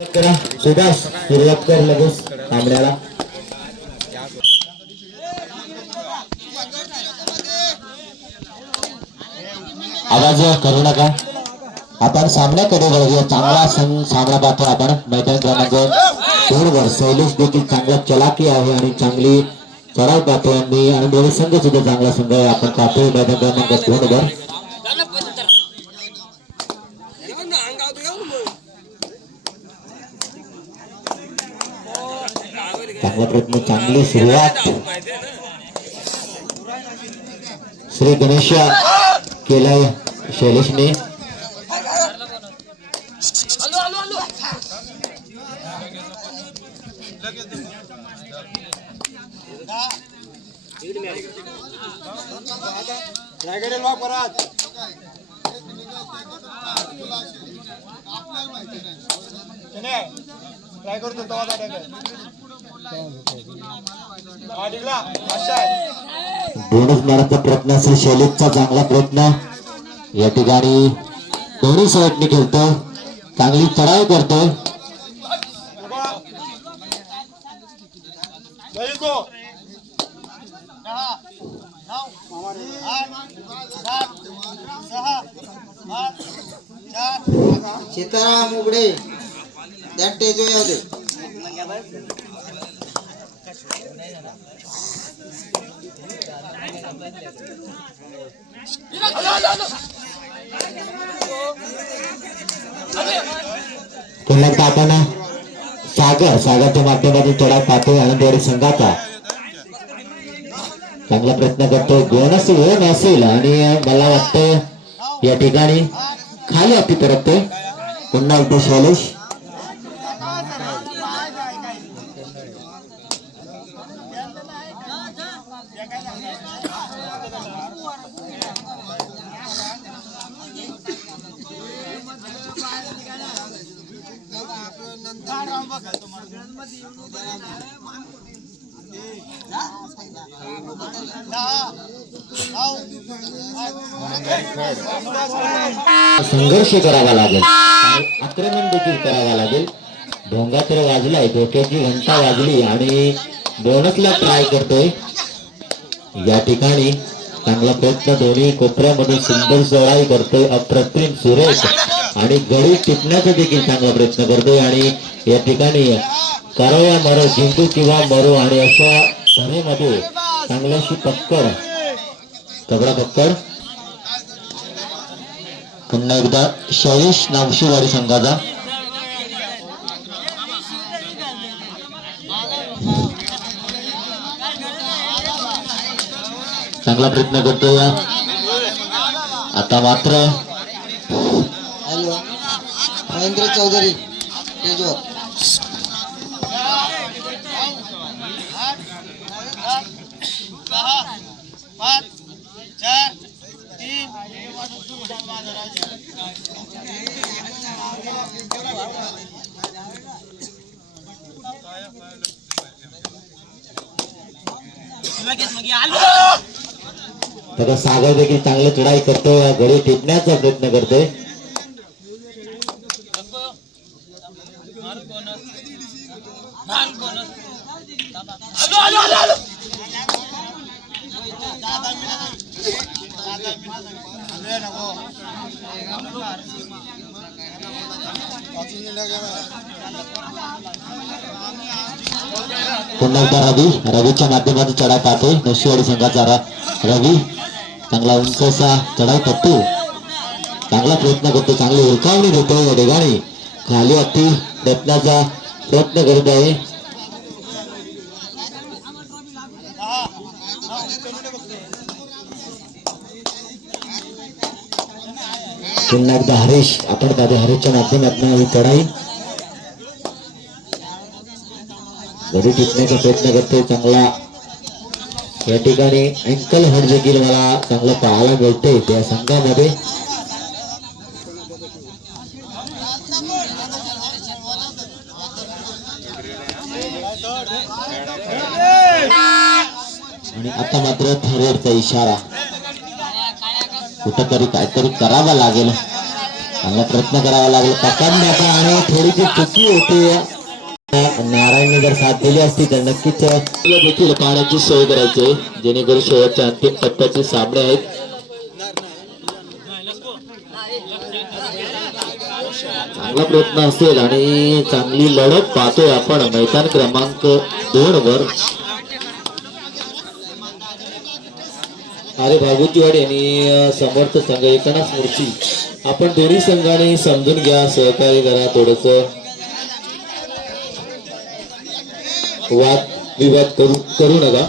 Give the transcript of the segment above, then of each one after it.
सुभाष सुरुवात कर लगेच तांबड्याला. आवाज करू नका. आपण सामन्याकडे वळूया. चांगला सामना पाहतो आपण. मैदान क्रमांक 2 वर शैलेश देखील चांगला चलाकी आहे आणि चांगली चढाव पाहतो आणि दोन्ही संघ सुद्धा चांगला संघ आपण पाहतोय. मैदान क्रमांक 2 वर चांगला प्रयत्न, चांगली सुरुवात श्री गणेश केलाय शैलेशने. बोनस मारण्याचा प्रयत्न असेल शैलेशचा. चांगला प्रयत्न या ठिकाणी दोन्ही साईडने खेळतो. चांगली चढाई करतो. सीताराम उघडे टेजो येऊ दे. पुन्हा आपण सागरच्या माध्यमातून चढाव पाहतोय. आनंदवाडी संघाचा चांगला प्रयत्न करतोय. बोनस होऊन असेल आणि मला वाटतं या ठिकाणी खाली हाती परततोय. पुन्हा एकदा शैलेश. संघर्ष करावा लागेल, आक्रमण देखील करावा लागेल. भोंगा तर वाजलाय, डोक्याची घंटा वाजली आणि बोनसला ट्राय करतोय. या ठिकाणी चांगला प्रयत्न, दोन्ही कोपऱ्यामधून सुंदर चढाई करतोय. अप्रतिम सुरेश आणि गडी टिपण्याचा देखील चांगला प्रयत्न करतोय. आणि या ठिकाणी करो या मरो, जिंकू किंवा मरो आणि अशा तऱ्हेमध्ये चांगल्याशी पक्कड, तगडा पक्कड. पुन्हा एकदा शैलेश नावशीवाडी संघाचा चांगला प्रयत्न करतोय. आता मात्र महेंद्र चौधरी तेजो तर सागर देखील चांगलं चढाई करतोय. गडी टिपण्याचा प्रयत्न करतोय. पुन्हा एकदा रवीच्या माध्यमातून चढाई पाहतोय. नवशीवाडी संघाचा रवी चांगला उंच असा चढाई करतो. चांगला प्रयत्न करतो, चांगली उलकावणी देतो. या ठिकाणी खाली अति प्रयत्नाचा प्रयत्न करत आहे. पुन्हा एकदा हरीश, आपण दादा हरीशच्या माध्यमातून ही चढाई गडी टिपण्याचा प्रयत्न करतोय. चांगला या ठिकाणी अँकल हट देखील मला चांगलं पाहायला मिळते त्या संघामध्ये. आणि आता मात्र थर्डचा इशारा. कुठंतरी काहीतरी करावा लागेल. चांगला प्रयत्न करावा लागला पकडण्याचा आणि थोडीशी चुकी होती. नारायणने जर साथ दिली असती तर नक्कीच देखील पाण्याची सोय करायची जेणेकरून शेवटच्या अंतिम टप्प्याचे सामने आहेत. चांगला प्रयत्न असेल आणि चांगली लढत पाहतोय आपण मैदान क्रमांक 2 वर. अरे भागवतीवाडी आणि समर्थ संघ एकनाथ मूर्ती आपण दोन्ही संघाने समजून घ्या सहकार्य करा थोडस वाद विवाद करू नका.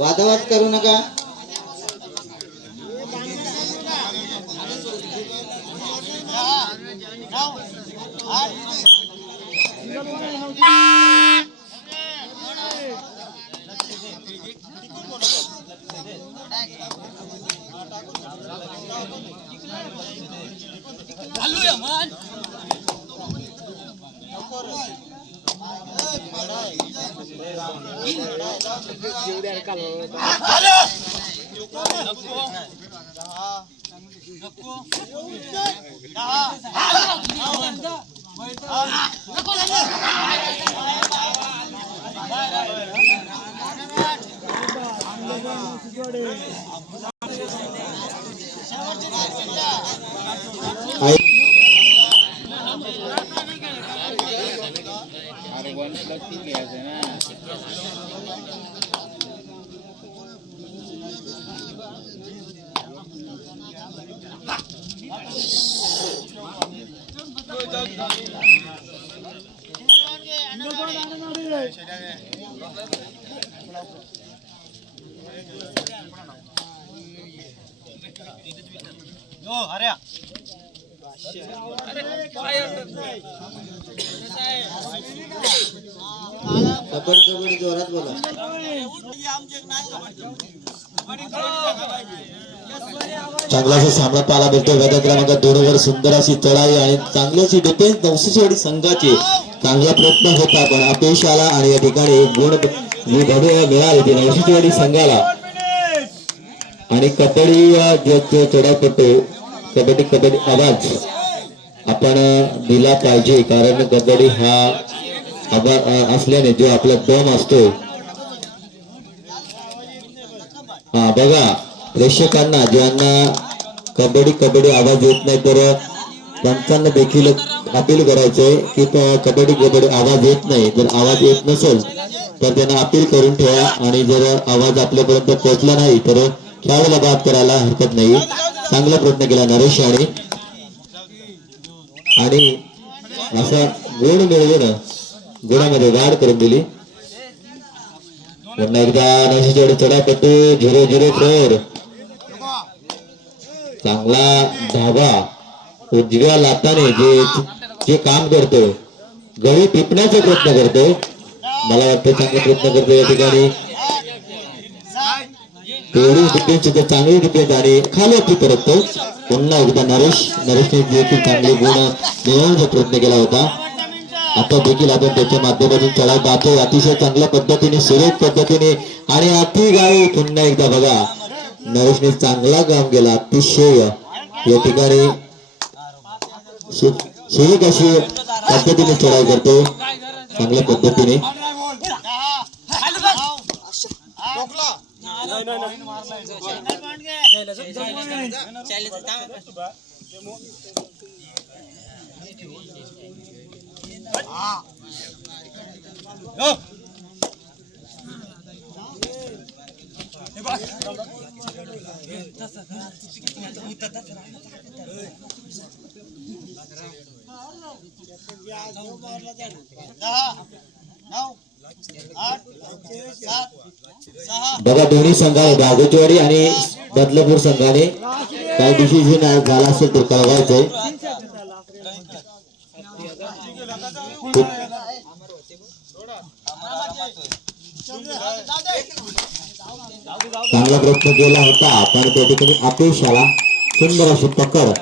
वादावाद करू नका. कबड्डी जोरात बोला. चांगलासा सामना पाहायला भेटतो. वेदा क्रमांक 2 वर सुंदर अशी चढाई आणि चांगली अशी डिफेन्स नवशीवाडी संघाचे चांगला प्रयत्न होता पण अपयश आला आणि या ठिकाणी गुण मिळाले ते नवशीवाडी संघाला. आणि कबड्डी जो चढापटू कबड्डी आवाज आपण दिला पाहिजे कारण कबड्डी हा आवाज असल्याने जो आपला दम असतो. हा बघा प्रेक्षकांना ज्यांना कबड्डी आवाज येत नाही तर त्यांना देखील अपील करायचंय की कबड्डी आवाज येत नाही. जर आवाज येत नसेल तर त्यांना अपील करून ठेवा आणि जर आवाज आपल्यापर्यंत पोहोचला नाही तर खेळाडूला बाद करायला हरकत नाही. चांगला प्रयत्न केला नरेश आणि असा गुण मिळवून गुणामध्ये वाढ करून दिली. पुन्हा एकदा नशीच्या चढापट्टू 0-0 चांगला धावा उजव्या लाताने जे काम करतो गळी टिपण्याचा प्रयत्न करतो. मला वाटतं चांगला प्रयत्न करतो या ठिकाणी. तेवढी डिफेन्स चांगली डिफेन्स आणि खाली परततो. पुन्हा एकदा नरेशने देखील चांगले गुण मिळवण्याचा प्रयत्न केला होता. आता देखील आपण त्याच्या माध्यमातून चढाई पाहतोय अतिशय चांगल्या पद्धतीने सुरेख पद्धतीने आणि अति गाळी. पुन्हा एकदा बघा नरेशने चांगला काम केला अतिशय या ठिकाणी सुरेख अशी पद्धतीने चढाई करतो चांगल्या पद्धतीने. बघा दोन्ही संघाने बागुचवाडी आणि बदलापूर संघाने काही डिसिजन झाला असेल ते कळवायचंय. चांगला प्रयत्न केला होता पण त्या ठिकाणी अपयश आला. सुंदर अशी पकड